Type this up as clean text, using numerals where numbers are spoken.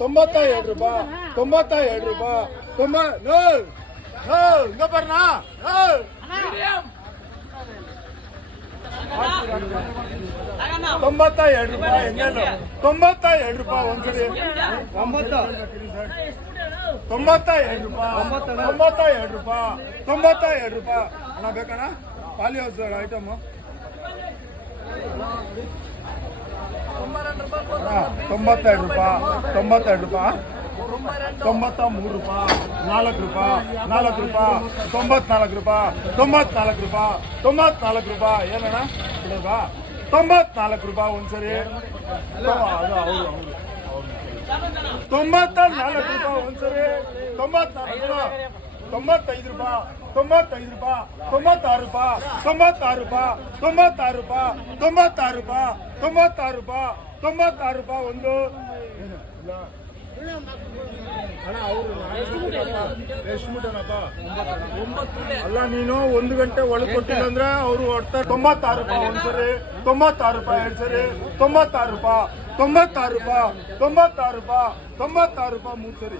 92 ರೂಪಾಯಿ 92 ರೂಪಾಯಿ ಹಿಂಗ ಬರ್ನ 92 ರೂಪಾಯಿ ಎಣ್ಣೆಲು 92 ರೂಪಾಯಿ ಒಂದ್ಸರಿ 92 ರೂಪಾಯಿ 92 ರೂಪಾಯಿ 92 ರೂಪಾಯಿ ಅಣ್ಣ ಬೇಕಣ್ಣ ಪಾಲಿ ಹೌಸ್ ಐಟಮ್ 92 ರೂಪಾಯಿ 92 ರೂಪಾಯಿ 93 ರೂಪಾಯಿ 4 ರೂಪಾಯಿ 4 ರೂಪಾಯಿ 94 ರೂಪಾಯಿ 94 ರೂಪಾಯಿ 94 ರೂಪಾಯಿ ಏನಣ್ಣ ಇಡೋದಾ 94 ರೂಪಾಯಿ ಒಂದ್ಸರಿ 94 ರೂಪಾಯಿ ಒಂದ್ಸರಿ 94 ರೂಪಾಯಿ 95 ರೂಪಾಯಿ 95 ರೂಪಾಯಿ 96 ರೂಪಾಯಿ 96 ರೂಪಾಯಿ 96 ರೂಪಾಯಿ 96 ರೂಪಾಯಿ 96 ರೂಪಾಯಿ 96 ರೂಪಾಯಿ ಒಂದು ಅಣ್ಣ ಅವರು ಎಷ್ಟು ಮುಟ್ಟನಪ್ಪ ಅಲ್ಲ ನೀನು 1 ಗಂಟೆ ಒಳಗೆ ಕೊಟ್ಟಿಲ್ಲ ಅಂದ್ರೆ ಅವರು ಹೊಡ್ತಾರೆ 96 ರೂಪಾಯಿ ಒಂದ್ಸರಿ 96 ರೂಪಾಯಿ ಎರಡು ಸರಿ 96 ರೂಪಾಯಿ 96 ರೂಪಾಯಿ 96 ರೂಪಾಯಿ 96 ರೂಪಾಯಿ 3 ಸರಿ